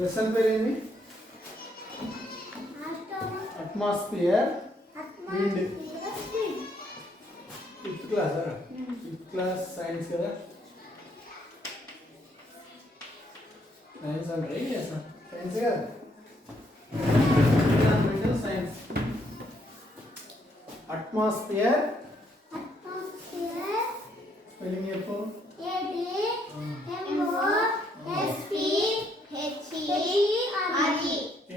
Lesson పేరు ఏంది? Atmosphere wind. Fifth class fifth class science కదా. సైన్స్ అంటే ఏం చేస్తాం? సైన్స్ కదా, ఎన్విరాన్మెంటల్ సైన్స్. అట్మాస్ఫియర్ స్పెల్లింగ్ చెప్పు.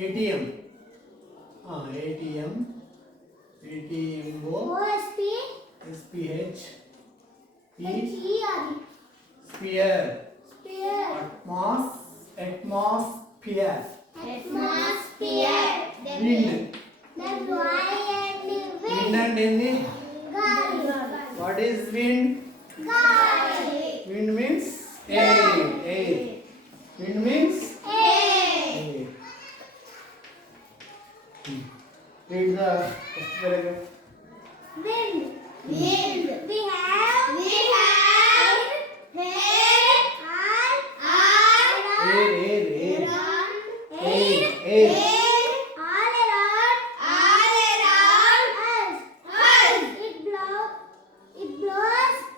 ATM. ATM. ATMO. SPH. Sphere. Atmosphere. Wind. Wind and ఏంది? What is wind? Wind means air. Wind means air. Read the first paragraph. Wind. We have Air. all around us.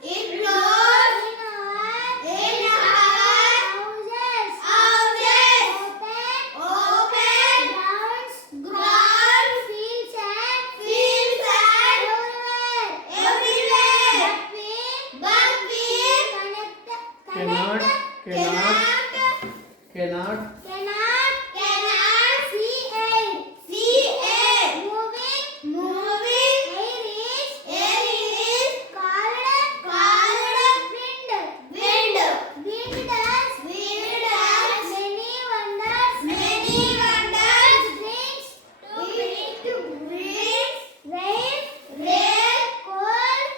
It blows in our houses. Open grounds, fields and everywhere. But we Cannot see air. Moving air is called wind. Wind does many wonders. Brings rain, cold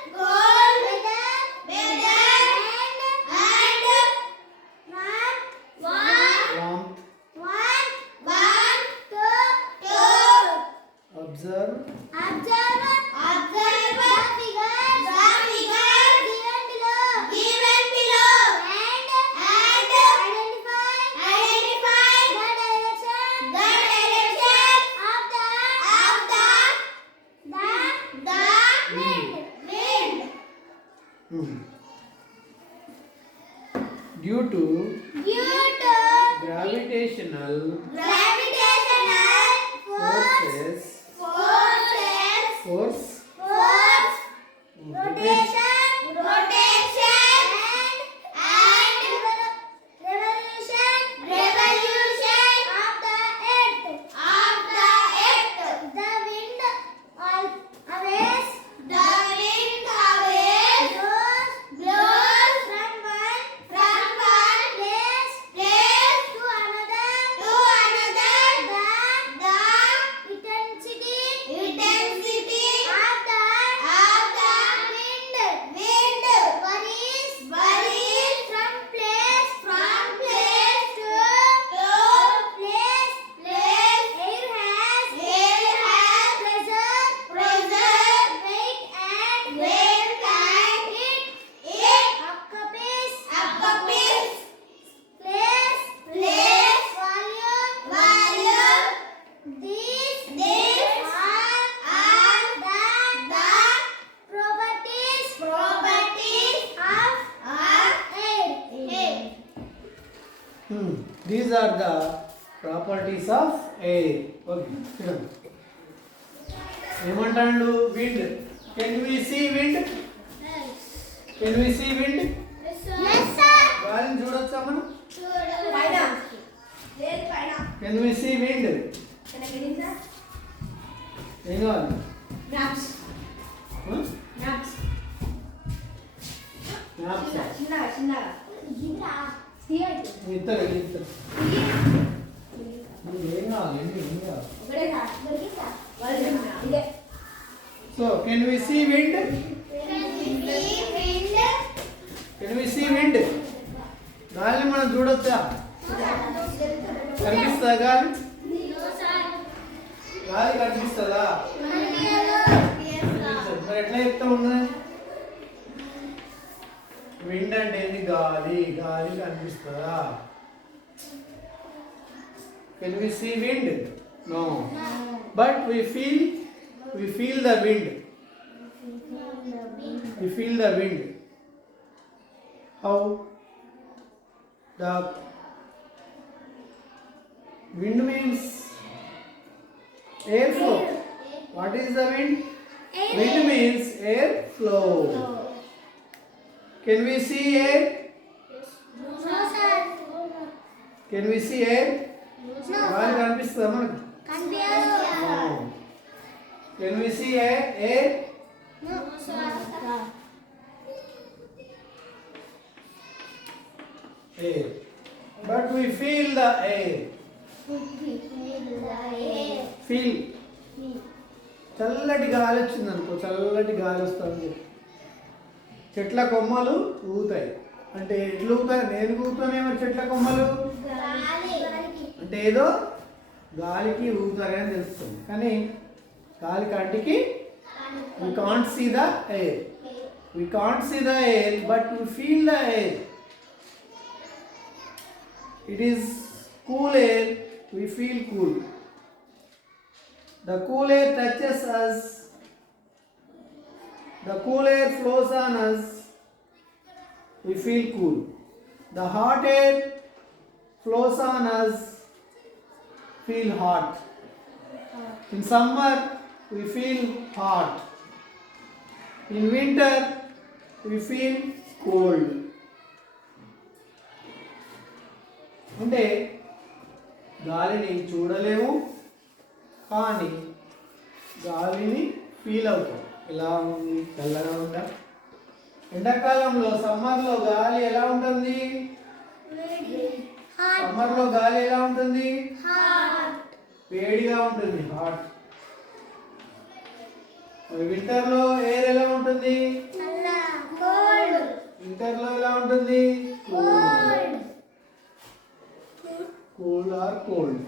weather, and warmth to observe observe the figures given below and identify the direction of the wind. Due to Due to gravitational forces, force rotation and revolution of the earth. The wind always blows from one place to another. The intensity of the wind varies from place to place. Air has pressure, weight and it occupies place, volume. These are the properties of air. These are the properties of air. Okay, చూడండి ఏమంటాడు? Wind. Can we see wind? Yes, sir. గాలిని చూడొచ్చా మనం? Can we see wind? ఏం కావాలి? Maps. ఇద్దరు ఏం కావాలి? So, can we see wind? Can we see wind? గాలిని మనం చూడొచ్చా? కనిపిస్తుందా గాలి? గాలి కనిపిస్తుందా? మరి ఎట్లా చెప్తా ఉన్నది? విండ్ అంటే ఏంది? గాలి. గాలి కనిపిస్తుందా? Can we see wind? No. But we feel the wind. We feel the wind. How? The wind means air flow. What is the wind? Wind means air flow. Can we see air? No, sir. Can we see air? No. గాలి కనిపిస్తుందా మనకు? కనిపించదు. No. Can we see air? No, sir. Air. But we feel the air. Feel. చల్లటి గాలి వచ్చింది అనుకో, చల్లటి గాలి వస్తుంది. చెట్ల కొమ్మలు ఊగుతాయి. అంటే ఎట్లు ఊగుతాయి? నేను ఊగుతానేమో చెట్ల కొమ్మలు అంటే ఏదో గాలికి ఊగుతారని తెలుస్తుంది. కానీ గాలి కంటికి we can't see the air. We can't see the air, but we feel the air. It is cool air. We feel cool. The cool air touches us. The cool air flows on us. We feel cool. The hot air flows on us. Feel hot. In summer, we feel hot. In winter, we feel cold. అంటే గాలిని చూడలేము, కానీ గాలిని feel అవుతాం. ఎలా ఉంది? చల్లగా ఉందా? ఎండాకాలంలో సమ్మర్లో గాలి ఎలా ఉంటుంది? సమ్మర్లో గాలి ఎలా ఉంటుంది? వేడిగా ఉంటుంది, హాట్. వింటర్లో ఎయిర్ ఎలా ఉంటుంది? వింటర్లో ఎలా ఉంటుంది? Cool or cold.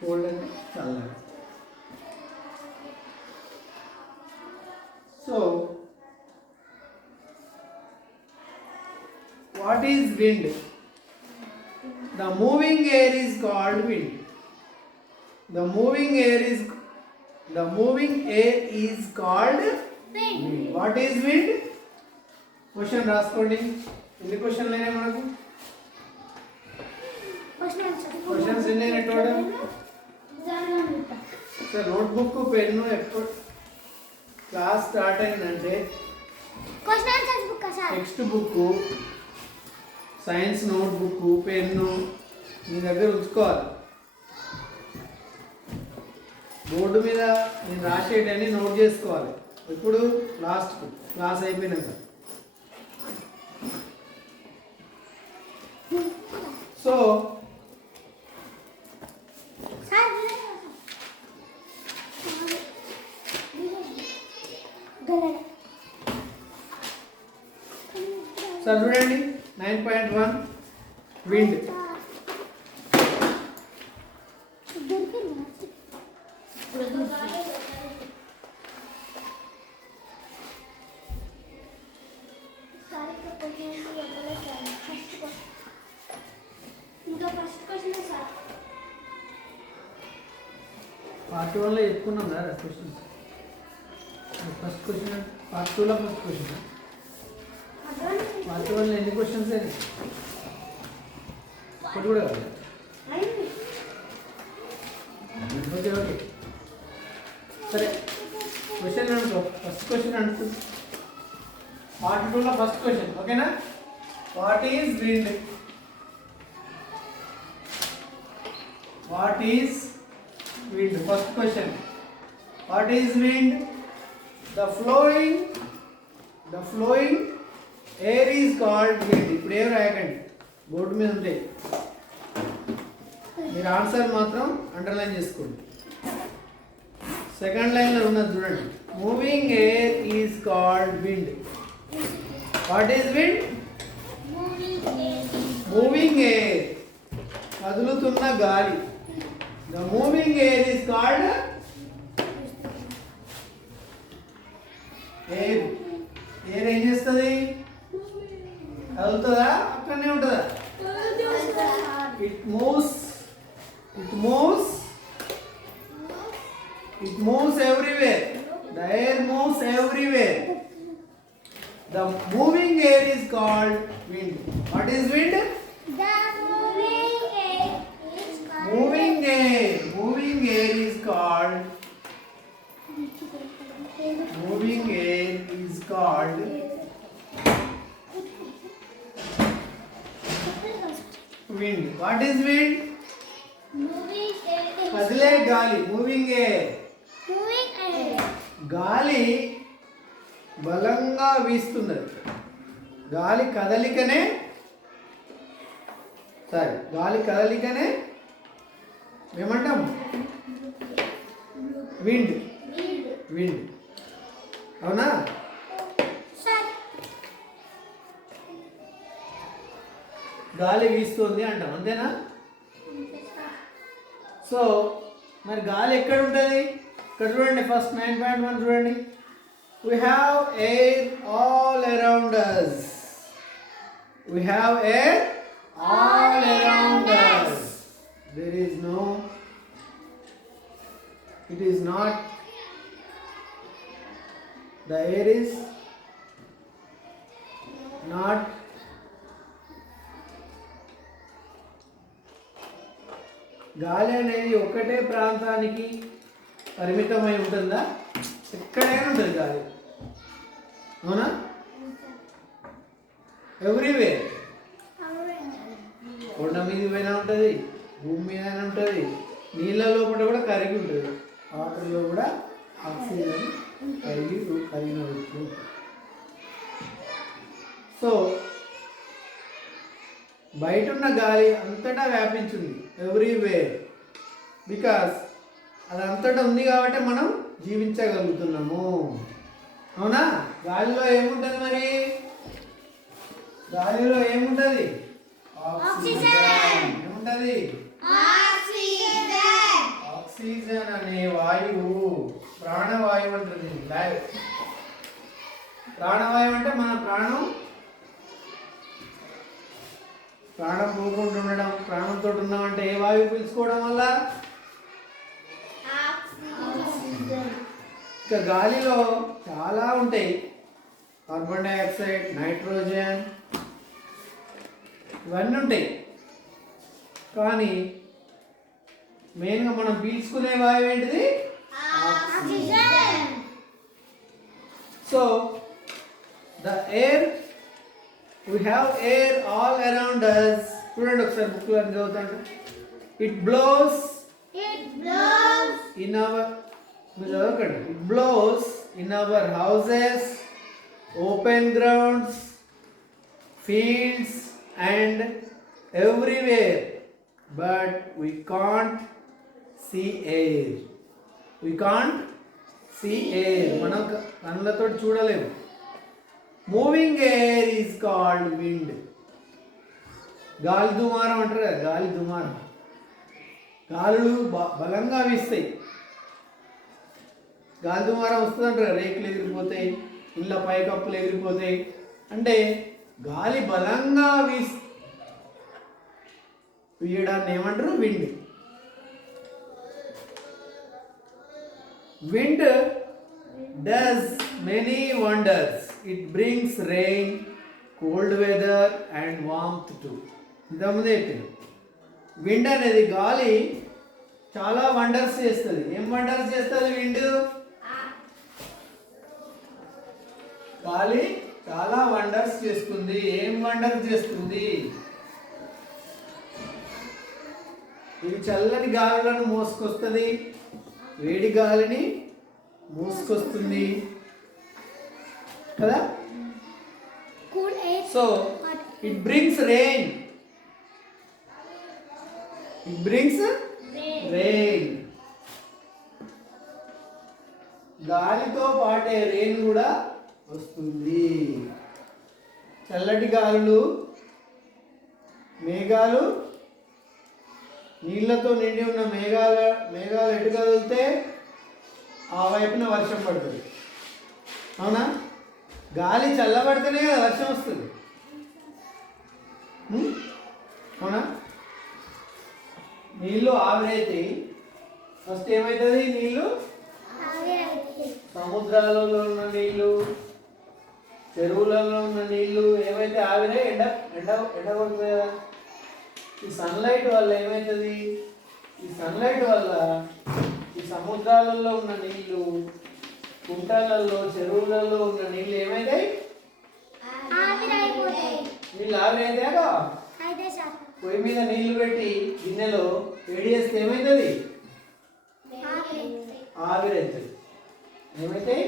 కోల్డ్ అంటే చల్లగా. So what is wind? The moving air is called wind. The moving air is called wind. What is wind? Question రాసుకోండి. ఎన్ని క్వశ్చన్లు అయినాయి మనకు? క్వశ్చన్స్ ఎన్ని అయినాయి టోటల్? సార్ నోట్బుక్ పెన్ను ఎప్పుడు క్లాస్ స్టార్ట్ అయిందంటే text book, science notebook, pen మీ దగ్గర ఉంచుకోవాలి. బోర్డు మీద నేను రాసేటన్ని నోట్ చేసుకోవాలి. ఇప్పుడు లాస్ట్ క్లాస్ అయిపోయినాక. సో సార్ చూడండి 9.1 విండ్. పార్ట్ 1లో చెప్పుకున్నాం కదా క్వశ్చన్స్. ఫస్ట్ క్వశ్చన్ పార్ట్ 2లో ఫస్ట్ క్వశ్చన్. పార్ట్ 1లో ఎన్ని క్వశ్చన్స్ అయినాయి? ఒకటి కూడా కాదు. ఓకే ఓకే సరే క్వశ్చన్ అనుకో. ఫస్ట్ క్వశ్చన్ అనుకో. పార్ట్ 2లో ఫస్ట్ క్వశ్చన్. ఓకేనా? What is wind? What is wind? First question. What is wind? The flowing air is called wind. ఇప్పుడు ఏం రాయకండి, బోర్డు మీద ఉంటాయి. మీరు ఆన్సర్ మాత్రం అండర్లైన్ చేసుకోండి. సెకండ్ లైన్లో ఉన్నది చూడండి. Moving air is called wind. What is wind? Moving air, కదులుతున్న గాలి. The moving air is called air. Air ఏం చేస్తుంది? కదులుతుందా? అక్కడనే ఉంటుందా? It moves is wind? The moving air is called Moving air. Moving air is called. Moving air is called. Wind. What is wind? moving air is కదిలే గాలి. Moving air. moving air. గాలి బలంగా వీస్తున్నది. గాలి కదలికనే ఏమంటాం? విండ్. విండ్. అవునా? Sun. గాలి వీస్తుంది అంటాం, అంతేనా? సో మరి గాలి ఎక్కడ ఉంటుంది? ఇక్కడ చూడండి, ఫస్ట్ 9.1 చూడండి. We have air all around us. We have air all around us. There is no, it is not, the air is not గాలి అనేది ఒకటే ప్రాంతానికి పరిమితమై ఉంటుందా? ఎక్కడైనా ఉంటుంది గాలి, అవునా? ఎవ్రీవేర్. కొండ మీద పోయినా ఉంటుంది, భూమి మీద ఉంటుంది, నీళ్ళ లోపల కూడా కరిగి ఉంటుంది, వాటర్లో కూడా ఆక్సిజన్ కరిగిన ఉంటుంది. సో బయట ఉన్న గాలి అంతటా వ్యాపించింది, ఎవ్రీవేర్. బికాస్ అది అంతటా ఉంది కాబట్టి మనం జీవించగలుగుతున్నాము, అవునా? గాలిలో ఏముంటుంది మరి? గాలిలో ఏముంటుంది? ఆక్సిజన్. ఏముంటుంది? ఆక్సిజన్ అనే వాయువు, ప్రాణవాయువు అంటుంది. ప్రాణవాయువు అంటే మన ప్రాణం పోకుండా ఉండడం, ప్రాణంతో ఉన్నామంటే ఏ వాయువు పీల్చుకోవడం వల్ల? ఇక గాలిలో చాలా ఉంటాయి, కార్బన్ డైఆక్సైడ్, నైట్రోజన్, ఇవన్నీ ఉంటాయి. కానీ మెయిన్గా మనం పీల్చుకునే వాయువు ఏంటిది? Oxygen. So the air, we have air all around us. చూడండి ఒకసారి బుక్లో అని చదువుతాను. It blows It blows in our, మీరు చదవకండి. It blows in our houses, open grounds, fields and everywhere, but we can't see air. We can't see air. మనం కళ్ళతో చూడలేము. Moving air is called wind. గాలి దుమారం అంటారు కదా, గాలి దుమారం. గాలులు బలంగా వీస్తాయి. గాలి దుమారం వస్తుందంటారు, రేకులు ఎగిరిపోతాయి, ఇళ్ళ పైకప్పులు ఎగిరిపోతాయి. అంటే గాలి బలంగా వీయడాన్ని ఏమంటారు? Wind. Wind does many wonders. It brings rain, cold weather and warmth too. ఇదమ్మదే చెప్పింది. విండ్ అనేది గాలి చాలా వండర్స్ చేస్తుంది. ఏం వండర్స్ చేస్తుంది విండ్? గాలి చాలా వండర్స్ చేస్తుంది. ఏం వండర్స్ చేస్తుంది? ఇవి చల్లని గాలులను మోసుకొస్తుంది, వేడి గాలిని మోసుకొస్తుంది కదా. cool air. So it brings rain. It brings rain. గాలితో పాటే రెయిన్ కూడా వస్తుంది. చల్లటి గాలులు, మేఘాలు, నీళ్లతో నిండి ఉన్న మేఘాలు ఎటు కదిలితే ఆ వైపున వర్షం పడుతుంది, అవునా? గాలి చల్లబడితేనే కదా వర్షం వస్తుంది, అవునా? నీళ్ళు ఆవిరైతే ఫస్ట్ ఏమవుతుంది? నీళ్ళు, సముద్రాలలో ఉన్న నీళ్ళు, చెరువులలో ఉన్న నీళ్లు ఏమైతే ఆవిరే ఎండ ఎండ ఎండ కొడుతుంది కదా. ఈ సన్లైట్ వల్ల ఏమవుతుంది, ఈ సన్లైట్ వల్ల ఈ సముద్రాలలో ఉన్న నీళ్లు, కుంటలలో చెరువులలో ఉన్న నీళ్ళు ఏమైతాయి, నీళ్ళు ఆవిరైతాయా. పొయ్యి మీద నీళ్లు పెట్టి గిన్నెలో వేడి చేస్తే ఏమవుతుంది, ఆవిరైతుంది. ఏమైతాయి,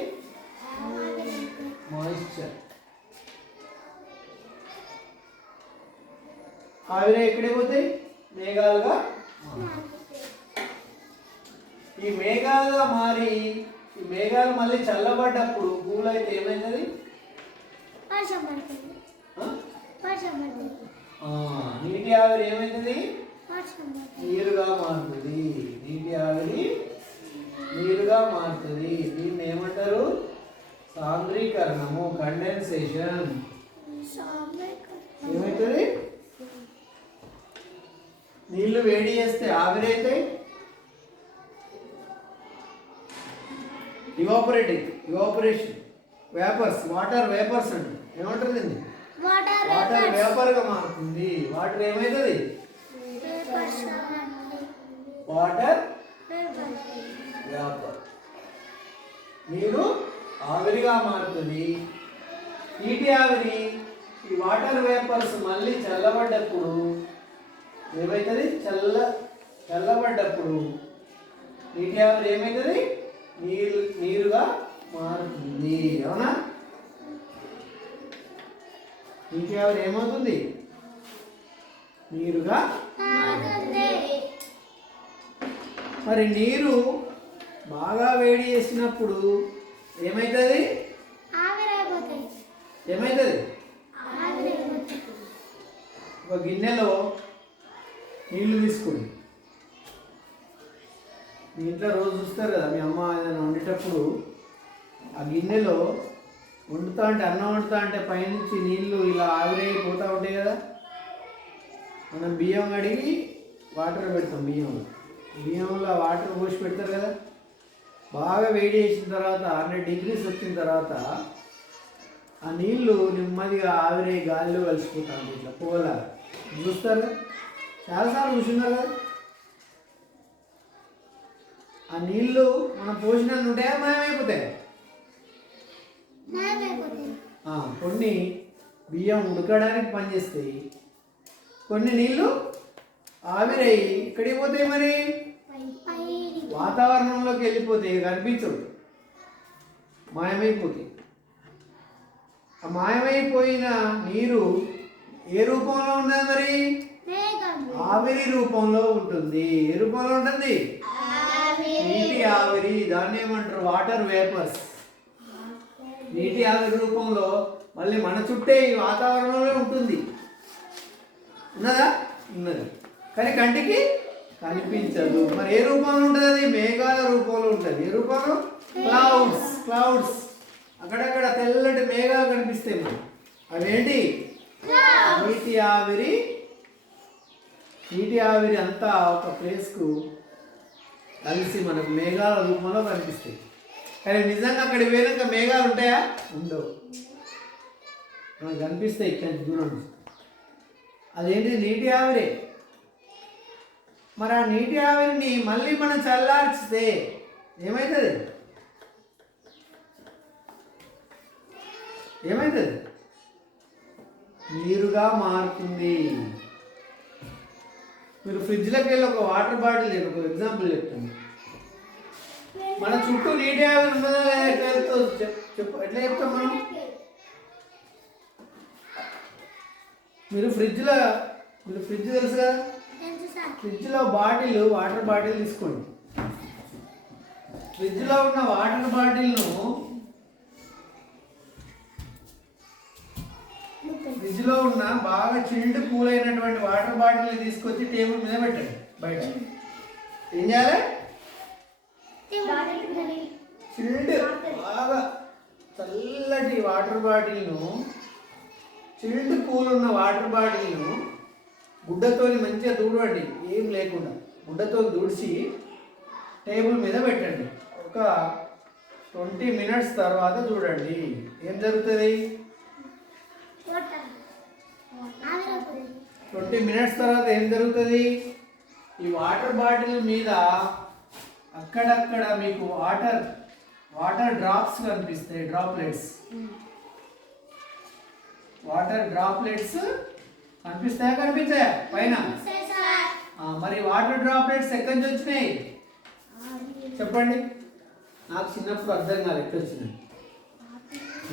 మాయిశ్చర్. ఆవిరే ఎక్కడికి పోతాయి, మేఘాలుగా. ఈ మేఘాలుగా మారి ఈ మేఘాలు మళ్ళీ చల్లబడ్డప్పుడు పూలు అయితే ఏమైతుంది, నీటి ఆవిరి ఏమైతుంది, నీరుగా మారుతుంది. నీటి ఆవిరి నీరుగా మారుతుంది. దీన్ని ఏమంటారు, సాంద్రీకరణము, కండెన్సేషన్. ఏమవుతుంది, నీళ్లు వేడి చేస్తే ఆవిరైతాయి. ఇవాపరేషన్, వేపర్స్, వాటర్ వేపర్స్ అంట. ఏమంటారు దీన్ని, వాటర్ వేపర్గా మారుతుంది. వాటర్ ఏమవుతుంది, వాటర్ వేపర్. నీరు ఆవిరిగా మారుతుంది. నీటి ఆవిరి ఈ వాటర్ వేపర్స్ మళ్ళీ చల్లబడ్డప్పుడు ఏమవుతుంది, చల్లబడ్డప్పుడు నీటి ఆవిరి ఏమవుతుంది, నీరుగా మారుతుంది. అవునా, నీటి ఆవిరి ఏమవుతుంది, నీరుగా. మరి నీరు బాగా వేడి చేసినప్పుడు ఏమవుతుంది, ఏమవుతుంది, ఒక గిన్నెలో నీళ్లు తీసుకుని, మీ ఇంట్లో రోజు చూస్తారు కదా, మీ అమ్మ ఏదైనా వండేటప్పుడు ఆ గిన్నెలో వండుతా అంటే, అన్నం వండుతా అంటే పైనుంచి నీళ్లు ఇలా ఆవిరైపోతూ ఉంటాయి కదా. మనం బియ్యం కడిగి వాటర్ పెడతాం, బియ్యంలో వాటర్ పోసి పెడతారు కదా. బాగా వేడి చేసిన తర్వాత 100 degrees వచ్చిన తర్వాత ఆ నీళ్లు నెమ్మదిగా ఆవిరై గాలిలో కలిసిపోతాయి ఇట్లా పోలా. చూస్తారు, చాలాసార్లు చూస్తున్నారు కదా. ఆ నీళ్లు మనం పోసినట్టు ఉంటాయా, మాయమైపోతాయి. కొన్ని బియ్యం ఉడకడానికి పనిచేస్తాయి, కొన్ని నీళ్లు ఆవిరై ఇక్కడికి పోతాయి, మరి వాతావరణంలోకి వెళ్ళిపోతాయి, కనిపించవు, మాయమైపోతాయి. ఆ మాయమైపోయిన నీరు ఏ రూపంలో ఉన్నది, మరి ఆవిరి రూపంలో ఉంటుంది. ఏ రూపంలో ఉంటుంది, నీటి ఆవిరి. దాన్ని ఏమంటారు, వాటర్ వేపర్స్. నీటి ఆవిరి రూపంలో మళ్ళీ మన చుట్టే ఈ వాతావరణంలో ఉంటుంది. ఉన్నదా, ఉన్నది, కానీ కంటికి కనిపించదు. మరి ఏ రూపంలో ఉంటుంది, అది మేఘాల రూపంలో ఉంటుంది. ఏ రూపంలో, క్లౌడ్స్. అక్కడక్కడ తెల్లటి మేఘాలు కనిపిస్తాయి మనకి. అవేంటి, నీటి ఆవిరి. నీటి ఆవిరి అంతా ఒక ప్లేస్కు కలిసి మనకు మేఘాల రూపంలో కనిపిస్తాయి. కానీ నిజంగా అక్కడికి పోయినాక మేఘాలు ఉంటాయా, ఉండవు, మనకు కనిపిస్తాయి ఇక్కడి దూరం నుంచి. అదేంటి, నీటి ఆవిరే. మరి ఆ నీటి ఆవిరిని మళ్ళీ మనం చల్లార్చితే ఏమవుతుంది, ఏమవుతుంది, నీరుగా మారుతుంది. మీరు ఫ్రిడ్జ్లోకి వెళ్ళి ఒక వాటర్ బాటిల్, నేను ఒక ఎగ్జాంపుల్ చెప్తాను. మన చుట్టూ నీటి ఆవిరి ఉన్నదా లేదా, ఎట్లా చెప్తావు చెప్పు, ఎట్లా చెప్తాం మనం. మీరు ఫ్రిడ్జ్ తెలుసు కదా, ఫ్రిడ్జ్లో వాటర్ బాటిల్ తీసుకోండి. ఫ్రిడ్జ్లో ఉన్న వాటర్ బాటిల్ను ఫ్రిడ్జ్లో ఉన్న బాగా చిల్డ్ కూల్ అయినటువంటి వాటర్ బాటిల్ని తీసుకొచ్చి టేబుల్ మీద పెట్టండి. బయట ఏం చేయాలి, చిల్డ్ బాగా చల్లటి వాటర్ బాటిల్ను, చిల్డ్ కూల్ ఉన్న వాటర్ బాటిల్ను గుడ్డతో మంచిగా తుడవండి, ఏం లేకుండా గుడ్డతో తుడిచి టేబుల్ మీద పెట్టండి. ఒక 20 minutes తర్వాత చూడండి ఏం జరుగుతుంది, 20 మినిట్స్ తర్వాత ఏం జరుగుతుంది? ఈ వాటర్ బాటిల్ మీద అక్కడక్కడ మీకు వాటర్ డ్రాప్స్ కనిపిస్తాయి, డ్రాప్లెట్స్. వాటర్ డ్రాప్లెట్స్ కనిపిస్తాయా కనిపించాయా పైన? మరి వాటర్ డ్రాప్లెట్స్ ఎక్కడి నుంచి వచ్చినాయి చెప్పండి. నాకు చిన్నప్పుడు అర్థం కాదు ఎక్కడ వచ్చినాయి.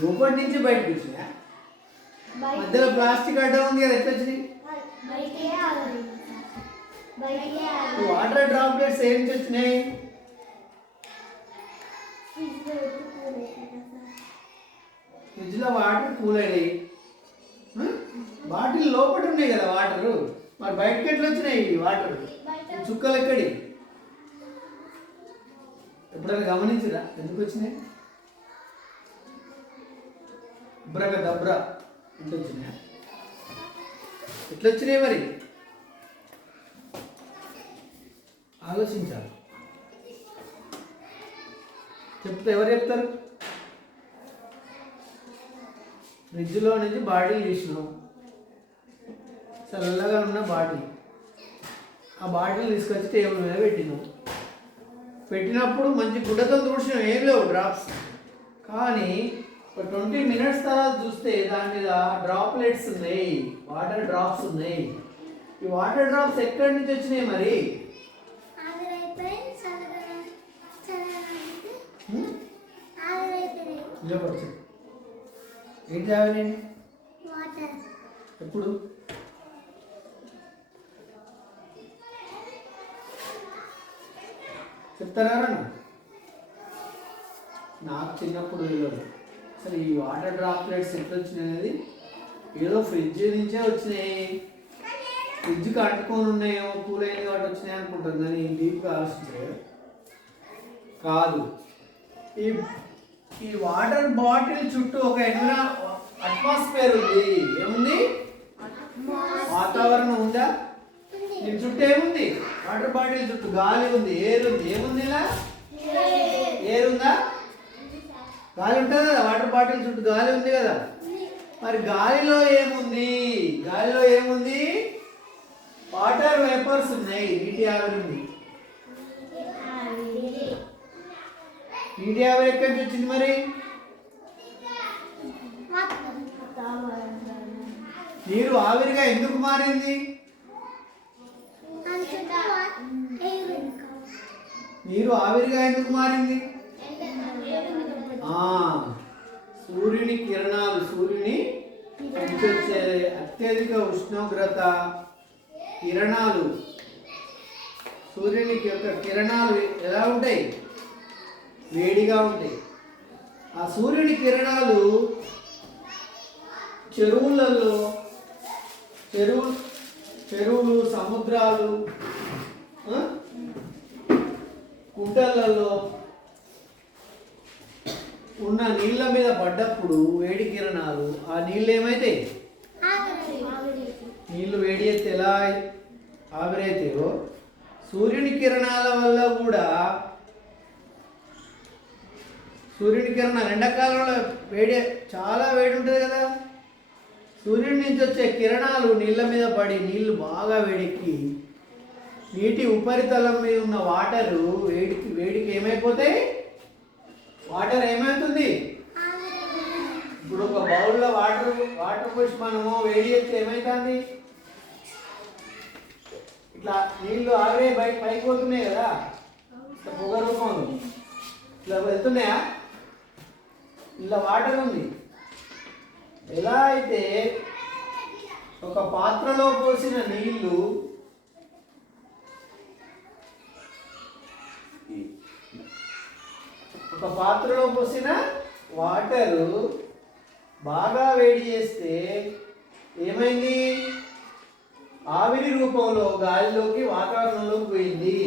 లోపటి నుంచి బయటకు వచ్చినాయా? మధ్యలో ప్లాస్టిక్ అడ్డం ఉంది కదా, ఎట్లా వచ్చినాయి? వాటర్ డ్రాప్లెట్స్ ఏం నుంచి వచ్చినాయి? ఫ్రిడ్జ్ లో వాటర్ కూల్ అయినాయి. బాటిల్ లోపల ఉన్నాయి కదా వాటర్, మరి బయటకి ఎట్లా వచ్చినాయి ఈ వాటర్? చుక్కలు ఎక్కడి? ఎప్పుడైనా గమనించరా ఎందుకు వచ్చినాయి? దబ్రక దబ్రా అంటే వచ్చినాయా? ఎట్లా వచ్చినాయి మరి ఆలోచించాలి. చెప్తే ఎవరు చెప్తారు? ఫ్రిడ్జ్లో నుంచి బాటిల్ తీసినాం, చల్లగా ఉన్న బాటిల్. ఆ బాటిల్ తీసుకొచ్చి టేబుల్ మీద పెట్టినాం. పెట్టినప్పుడు మంచి గుడ్డతో తుడిచినాం, ఏం లేవు డ్రాప్స్. కానీ ఒక 20 మినిట్స్ తర్వాత చూస్తే దాని మీద డ్రాప్లెట్స్ ఉన్నాయి, వాటర్ డ్రాప్స్ ఉన్నాయి. ఈ వాటర్ డ్రాప్స్ ఎక్కడి నుంచి వచ్చినాయి మరి? ఏంటి ఆవిరండి? ఎప్పుడు? చెప్తారా? నాకు చిన్నప్పుడు తెలియదు అసలు ఈ వాటర్ డ్రాప్లెట్స్ ఎట్లా వచ్చినాయి అనేది. ఏదో ఫ్రిడ్జ్ నుంచే వచ్చినాయి, ఫ్రిడ్జ్కి అంటుకొని ఉన్నాయో కూల్ అయింది కాబట్టి వచ్చినాయి అనుకుంటాం, కానీ డీప్గా ఆలోచించారు కాదు. ఈ వాటర్ బాటిల్ చుట్టూ ఒక అట్మాస్ఫియర్ ఉంది. ఏముంది? వాతావరణం ఉందా? దీని చుట్టూ ఏముంది? వాటర్ బాటిల్ చుట్టూ గాలి ఉంది, ఎయిర్ ఉంది. ఏముంది? ఇలా ఎయిర్ ఉందా? గాలి ఉంటుంది కదా, వాటర్ బాటిల్ చుట్టూ గాలి ఉంది కదా. మరి గాలిలో ఏముంది? గాలిలో ఏముంది? వాటర్ వేపర్స్ ఉన్నాయి, నీటి ఆవిరి ఉంది. నీటి ఆవిరి ఎక్కడి నుంచి వచ్చింది మరి? నీరు ఆవిరిగా ఎందుకు మారింది? నీరు ఆవిరిగా ఎందుకు మారింది? సూర్యుని కిరణాలు, సూర్యుని నుంచి వచ్చే అత్యధిక ఉష్ణోగ్రత కిరణాలు, సూర్యుని యొక్క కిరణాలు ఎలా ఉంటాయి? వేడిగా ఉంటాయి. ఆ సూర్యుని కిరణాలు చెరువులలో, చెరువులు, సముద్రాలు, కుంటలలో ఉన్న నీళ్ళ మీద పడ్డప్పుడు వేడి కిరణాలు, ఆ నీళ్ళు ఏమైతాయి? నీళ్ళు వేడి అయితే ఎలా ఆవిరైతాయో సూర్యుని కిరణాల వల్ల కూడా, సూర్యుని కిరణాలు ఎండాకాలంలో వేడి, చాలా వేడి ఉంటుంది కదా. సూర్యుడి నుంచి వచ్చే కిరణాలు నీళ్ళ మీద పడి నీళ్ళు బాగా వేడెక్కి నీటి ఉపరితలం మీద ఉన్న వాటరు వేడికి ఏమైపోతాయి? వాటర్ ఏమవుతుంది? ఇప్పుడు ఒక బౌల్లో వాటర్ పోసి మనము వేడి చేస్తే ఏమవుతుంది? ఇట్లా నీళ్ళు ఆవిరే పైకి పోతున్నాయి కదా, ఇట్లా పొగ రూపంలో ఇట్లా వెళ్తున్నాయా? ఇలా వాటర్ ఉంది. ఎలా అయితే ఒక పాత్రలో పోసిన నీళ్ళు వాటరు బాగా వేడి చేస్తే ఏమైంది? ఆవిరి రూపంలో గాలిలోకి, వాతావరణంలోకి పోయింది.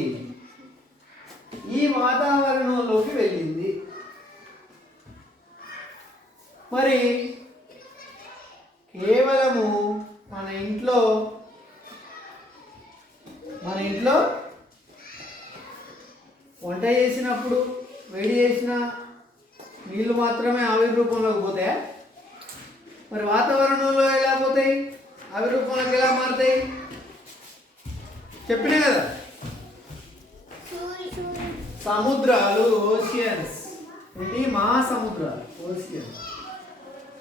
ఈ వాతావరణంలోకి వెళ్ళింది. మరి కేవలము మన ఇంట్లో వంట చేసినప్పుడు వేడి చేసిన నీళ్ళు మాత్రమే ఆవిరి రూపంలోకి పోతాయా? మరి వాతావరణంలో ఎలా పోతాయి? ఆవిరి రూపంలోకి ఎలా మారుతాయి చెప్పినా కదా. సముద్రాలు ఓషియన్స్ ఏంటి మహాసముద్రాలు ఓషియన్.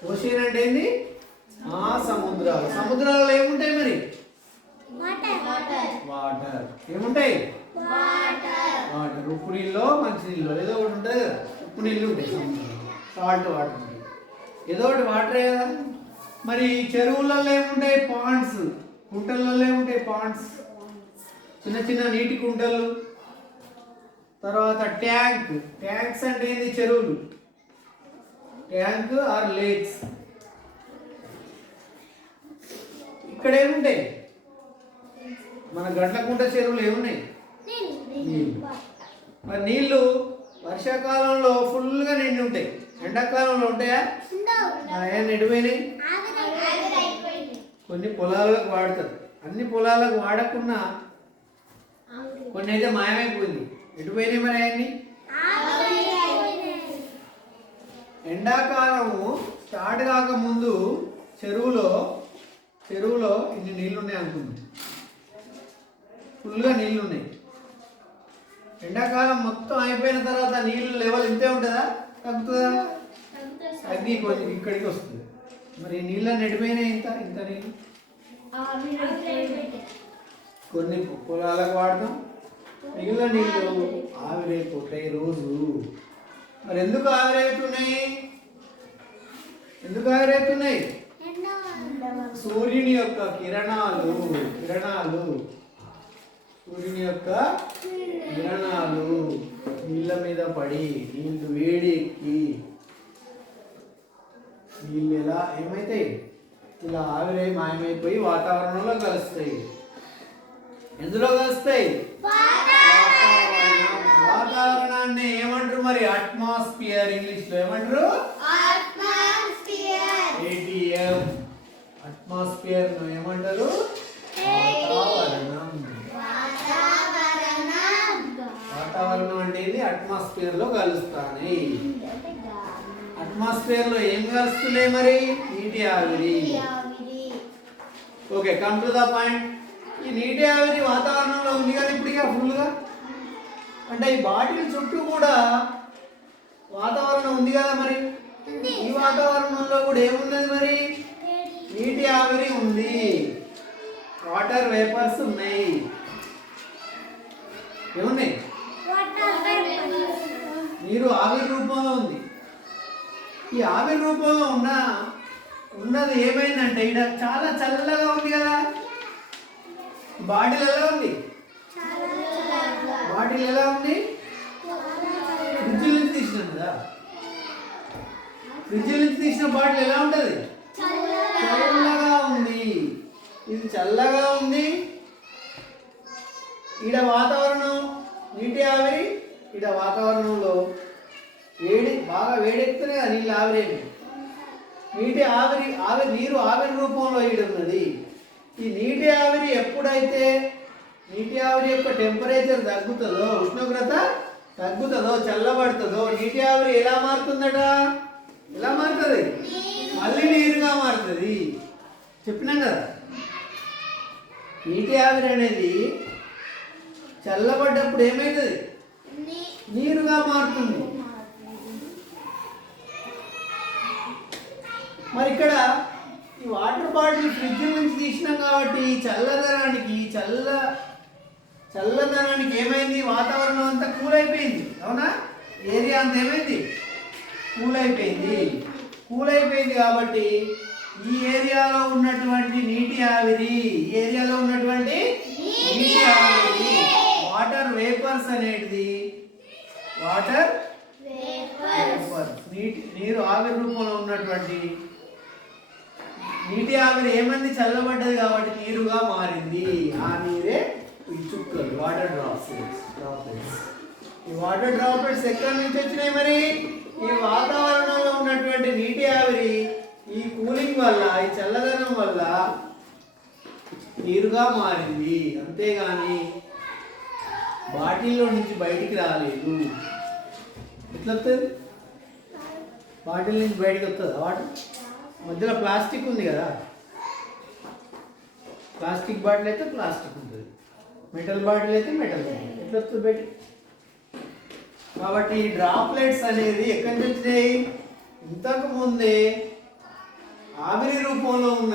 ఓషియన్ అంటే ఏంది మహాసముద్రాలు. సముద్రాలలో ఏముంటాయి మరి వాటర్ ఏముంటాయి వాటర్. ఉప్పు నీళ్ళు మంచి నీళ్ళు ఏదో ఒకటి ఉంటుంది కదా. ఉప్పు నీళ్ళు ఉంటాయి సముద్రంలో, సాల్ట్ వాటర్ ఉంటాయి, ఏదో ఒకటి వాటరే కదా. మరి చెరువులలో ఏముంటాయి పాండ్స్. కుంటలలో ఏముంటాయి పాండ్స్ చిన్న చిన్న నీటి కుంటలు. తర్వాత ట్యాంక్స్ అంటే ఏంది చెరువులు. Tank or lakes. ఇక్కడ ఏముంటాయి మన గంటకుంట చెరువులు ఏమున్నాయి నీళ్ళు. మరి నీళ్ళు వర్షాకాలంలో ఫుల్గా నిండి ఉంటాయి, ఎండాకాలంలో ఉంటాయా నిండిపోయినాయి. కొన్ని పొలాలకు వాడతారు, అన్ని పొలాలకు వాడకుండా కొన్ని అయితే మాయమైపోయింది. ఎటుపోయినాయి మరి అవన్నీ. ఎండాకాలము స్టార్ట్ కాకముందు చెరువులో ఇన్ని నీళ్ళు ఉన్నాయి అనుకుంది, ఫుల్గా నీళ్ళు ఉన్నాయి. ఎండాకాలం మొత్తం అయిపోయిన తర్వాత నీళ్ళు లెవెల్ ఇంతే ఉంటుందా తగ్గుతుందా? తగ్గి కొంచెం ఇక్కడికి వస్తుంది. మరి నీళ్ళని ఎడిపోయినాయి ఇంత నీళ్ళు. కొన్ని పొలాలకు వాడతాం, మిగిలిన నీళ్ళు ఆవిరైపోతాయి రోజు. మరి ఎందుకు ఆవిరైతున్నాయి? సూర్యుని యొక్క కిరణాలు నీళ్ళ మీద పడి నీళ్ళు వేడి ఎక్కి నీళ్ళు ఎలా ఏమైతాయి ఇలా ఆవిరై మాయమైపోయి వాతావరణంలో కలుస్తాయి. ఎందులో కలుస్తాయి? వాతావరణాన్ని ఏమంటారు మరి? అట్మాస్ఫియర్. ఇంగ్లీష్ లో ఏమంటారు? ATM. అట్మాస్ఫియర్ ను ఏమంటారు? వాతావరణం అంటే ఇది అట్మాస్ఫియర్ లో కలుస్తాయి. అట్మాస్ఫియర్ లో ఏం కలుస్తున్నాయి మరి? నీటి ఆవిరి. Okay, come to the point. ఈ నీటి ఆవిరి వాతావరణంలో ఉంది కానీ ఇప్పుడు ఇక ఫుల్గా అంటే ఈ బాటిల్ చుట్టూ కూడా వాతావరణం ఉంది కదా. మరి ఈ వాతావరణంలో కూడా ఏమున్నది మరి? నీటి ఆవిరి ఉంది, వాటర్ వేపర్స్ ఉన్నాయి. ఏమున్నాయి? నీరు ఆవిరి రూపంలో ఉంది. ఈ ఆవిరి రూపంలో ఉన్నది ఏమైందంటే ఇక్కడ చాలా చల్లగా ఉంది కదా. బాటిల్ ఎలా ఉంది? ఫ్రిడ్జ్ నుంచి తీసినాం కదా. ఫ్రిడ్జ్ నుంచి తీసిన బాటిల్ ఎలా ఉంటుంది? చల్లగా ఉంది. ఇది చల్లగా ఉంది. ఈడ వాతావరణం నీటి ఆవిరి, ఈడ వాతావరణంలో బాగా వేడెక్కుతూనే కదా నీళ్ళు ఆవిరేమి. నీటి నీరు ఆవిరి రూపంలో ఈడున్నది. ఈ నీటి ఆవిరి ఎప్పుడైతే నీటి ఆవిరి యొక్క టెంపరేచర్ తగ్గుతుందో, ఉష్ణోగ్రత తగ్గుతుందో, చల్లబడుతుందో నీటి ఆవిరి ఎలా మారుతుందట? ఎలా మారుతుంది? మళ్ళీ నీరుగా మారుతుంది. చెప్పినాం కదా, నీటి ఆవిరి అనేది చల్లబడ్డప్పుడు ఏమవుతుంది? నీరుగా మారుతుంది. మరి ఇక్కడ ఈ వాటర్ బాటిల్ ఫ్రిడ్జ్ నుంచి తీసినాం కాబట్టి చల్లదనానికి ఏమైంది? వాతావరణం అంతా కూల్ అయిపోయింది. అవునా? ఏరియా అంతా ఏమైంది? కూల్ అయిపోయింది కాబట్టి ఈ ఏరియాలో ఉన్నటువంటి నీటి ఆవిరి వాటర్ వేపర్స్ అనేది నీరు ఆవిరి రూపంలో ఉన్నటువంటి నీటి ఆవిరి ఏమైంది? చల్లబడ్డది కాబట్టి నీరుగా మారింది. ఆ నీరే ఈ చుక్కలు, వాటర్ డ్రాప్లెట్స్. ఈ వాటర్ డ్రాప్లెట్స్ ఎక్కడి నుంచి వచ్చినాయి మరి? ఈ వాతావరణంలో ఉన్నటువంటి నీటి ఆవిరి ఈ కూలింగ్ వల్ల, ఈ చల్లదనం వల్ల నీరుగా మారింది. అంతేగాని బాటిల్లో నుంచి బయటికి రాలేదు. ఎట్లా వస్తుంది? బాటిల్ నుంచి బయటికి వస్తుందా వాటర్? మధ్యలో ప్లాస్టిక్ ఉంది కదా, ప్లాస్టిక్ బాటిల్ అయితే ప్లాస్టిక్ ఉంటుంది, మెటల్ బాటిల్ అయితే మెటల్ ఉంటుంది. ఎట్లా వస్తుంది బయట? కాబట్టి ఈ డ్రాప్లెట్స్ అనేది ఎక్కడి నుంచి వచ్చినాయి? ఇంతకు ముందే ఆవిరి రూపంలో ఉన్న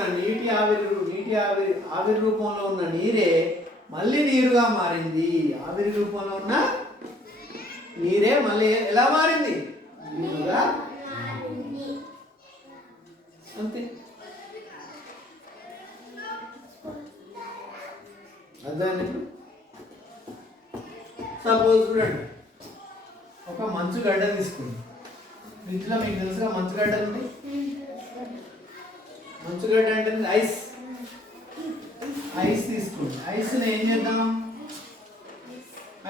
ఆవిరి రూపంలో ఉన్న నీరే మళ్ళీ నీరుగా మారింది. ఆవిరి రూపంలో ఉన్న నీరే మళ్ళీ ఎలా మారింది? నీరుగా. అంతే. అర్థమైంది? సపోజ్ చూడండి, ఒక మంచు గడ్డ తీసుకోండి. ఫ్రిడ్జ్లో మీకు తెలుసుగా మంచు గడ్డలు ఉంటాయి. మంచు గడ్డ అంటే ఐస్ తీసుకోండి. ఐస్ని ఏం చేద్దాం?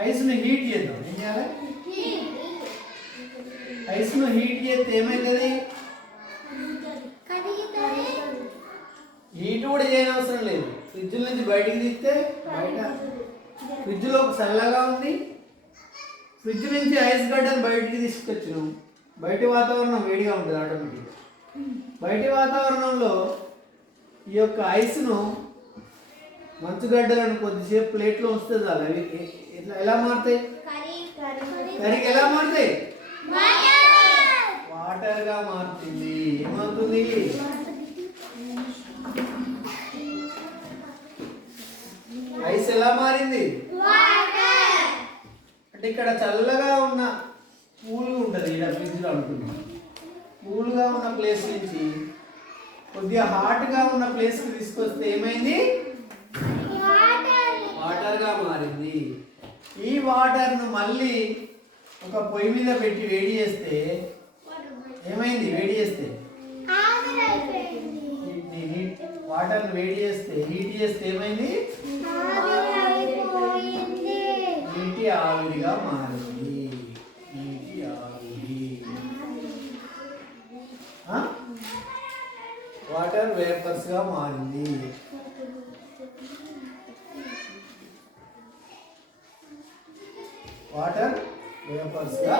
ఐస్ని హీట్ చేద్దాం. ఏం చేయాలి? ఐస్ను హీట్ చేస్తే ఏమవుతుంది? హీట్ కూడా చేయనవసరం లేదు. ఫ్రిడ్జ్ నుంచి బయటికి తీస్తే బయట ఫ్రిడ్జ్లో చల్లగా ఉంది. ఫ్రిడ్జ్ నుంచి ఐస్ గడ్డను బయటికి తీసుకొచ్చినాం. బయటి వాతావరణం వేడిగా ఉంటుంది ఆటోమేటిక్గా. బయటి వాతావరణంలో ఈ యొక్క ఐస్ను మంచుగడ్డలను కొద్దిసేపు ప్లేట్లో ఉంచుతుంది. చాలు. అవి ఎలా మారుతాయి? కర్రీకి ఎలా మారుతాయి? వాటర్గా మారుతుంది. ఏమవుతుంది? ఐస్ ఎలా మారింది? అంటే ఇక్కడ చల్లగా ఉన్న కూల్గా ఉంటుంది. ఇక్కడ ఫ్రిడ్జ్లో అనుకున్నాం. కూల్గా ఉన్న ప్లేస్ నుంచి కొద్దిగా హాట్గా ఉన్న ప్లేస్కి తీసుకొస్తే ఏమైంది? వాటర్గా మారింది. ఈ వాటర్ను మళ్ళీ ఒక పొయ్యి మీద పెట్టి వేడి చేస్తే ఏమైంది? వేడి చేస్తే వాటర్ను వేడి చేస్తే హీట్ చేస్తే ఏమైంది? నీటి ఆవిరిగా మారింది. నీటి ఆవిరి. వాటర్ వేపర్స్ గా మారింది. వాటర్ వేపర్స్ గా,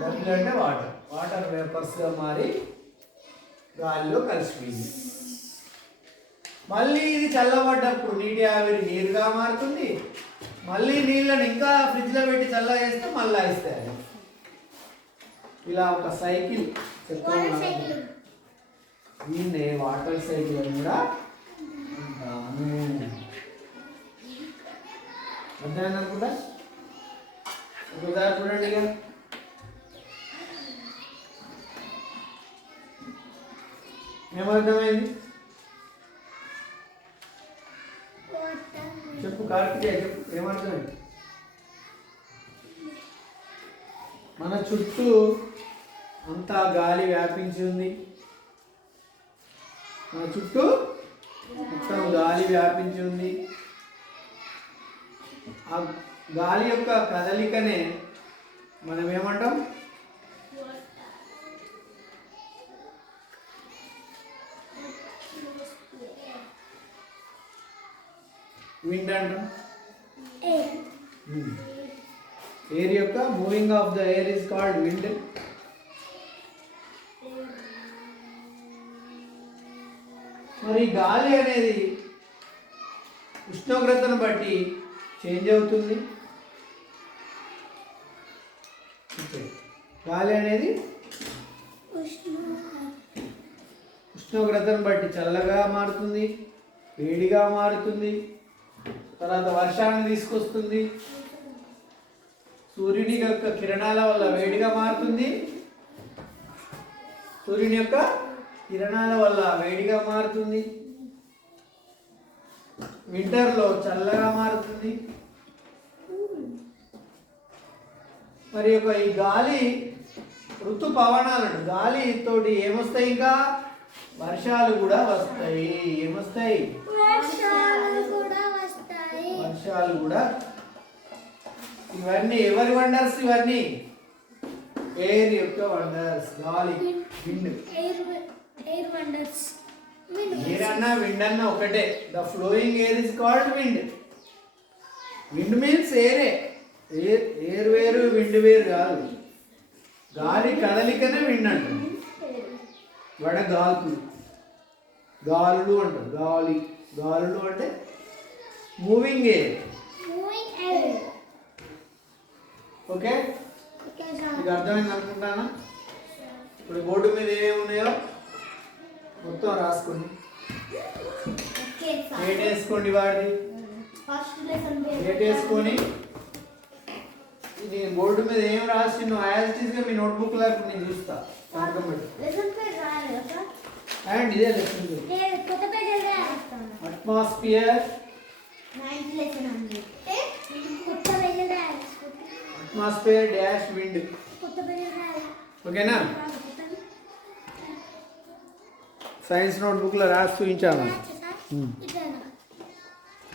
డబ్బులు అంటే వాటర్ వేపర్స్ గా మారి గాలిలో కలిసిపోయింది. మళ్ళీ ఇది చల్లబడ్డప్పుడు నీటి ఆవిరి నీరుగా మారుతుంది. మళ్ళీ నీళ్ళని ఇంకా ఫ్రిడ్జ్లో పెట్టి చల్ల చేస్తే మళ్ళీ ఇస్తాయి. ఇలా ఒక సైకిల్ చెప్తాను. దీన్నే వాటర్ సైకిల్ అని కూడా అంటాము. అర్థమైంది అనుకుంటా. ఒకసారి చూడండి. ఇక ఏమర్థమైంది? చెప్పు, కార్తికేయ చెప్పు, ఏమర్థమైంది? మన చుట్టూ అంతా గాలి వ్యాపించి ఉంది. మన చుట్టూ మొత్తం గాలి వ్యాపించి ఉంది. ఆ గాలి యొక్క కదలికనే మనం ఏమంటాం? విండ్ అంటాం. ఎయిర్ యొక్క moving of the air is called wind. మరి గాలి అనేది ఉష్ణోగ్రతను బట్టి చేంజ్ అవుతుంది. గాలి అనేది ఉష్ణోగ్రతను బట్టి చల్లగా మారుతుంది, వేడిగా మారుతుంది, తర్వాత వర్షాన్ని తీసుకొస్తుంది. సూర్యుని యొక్క కిరణాల వల్ల వేడిగా మారుతుంది, సూర్యుని యొక్క కిరణాల వల్ల వేడిగా మారుతుంది. వింటర్లో చల్లగా మారుతుంది. మరి యొక్క ఈ గాలి ఋతు పవనాలను, గాలి తోటి ఏమొస్తాయి? ఇంకా వర్షాలు కూడా వస్తాయి. ఏమొస్తాయి? వర్షాలు కూడా. ఇవన్నీ ఎవరి వండర్స్? ఇవన్నీ ఎయిర్ యొక్క వండర్స్. గాలి, విండ్. ఎయిర్ అన్నా విండ్ అన్నా ఒకటే. The flowing air is called wind. Wind means ఎయిరే. ఎయిర్ వేరు, విండ్ వేరు కాదు. గాలి కదలికనే విండ్ అంటారు. వడగాల్పులు, గాలులు అంటారు. గాలులు అంటే moving air. Moving air. Okay, okay sir. మీకు అర్థమైంది అనుకుంటానా? ఇప్పుడు బోర్డు మీద ఏమేమి ఉన్నాయో మొత్తం రాసుకోండి. Okay sir. డేట్ వేసుకోండి, వాడిది ఫస్ట్ లెసన్ డేట్ వేసుకొని ఇది బోర్డు మీద ఏం రాసిందో యాజ్ ఇట్ ఈస్గా మీ నోట్బుక్లో ఇప్పుడు నేను చూస్తా సంతకం పెట్టి. లెసన్ పేరు రాయాలి సార్. అండ్ ఇదే లెసన్ కొత్త పేరు రాస్తాను. అట్మాస్ఫియర్. 9th లెసన్ అండి. కొత్త పేరు రాయాలి. Atmosphere dash wind. కొత్త పేరు రాయాలి. ఓకేనా? సైన్స్ నోట్బుక్లో రాసి చూపించాను. ఇట్లా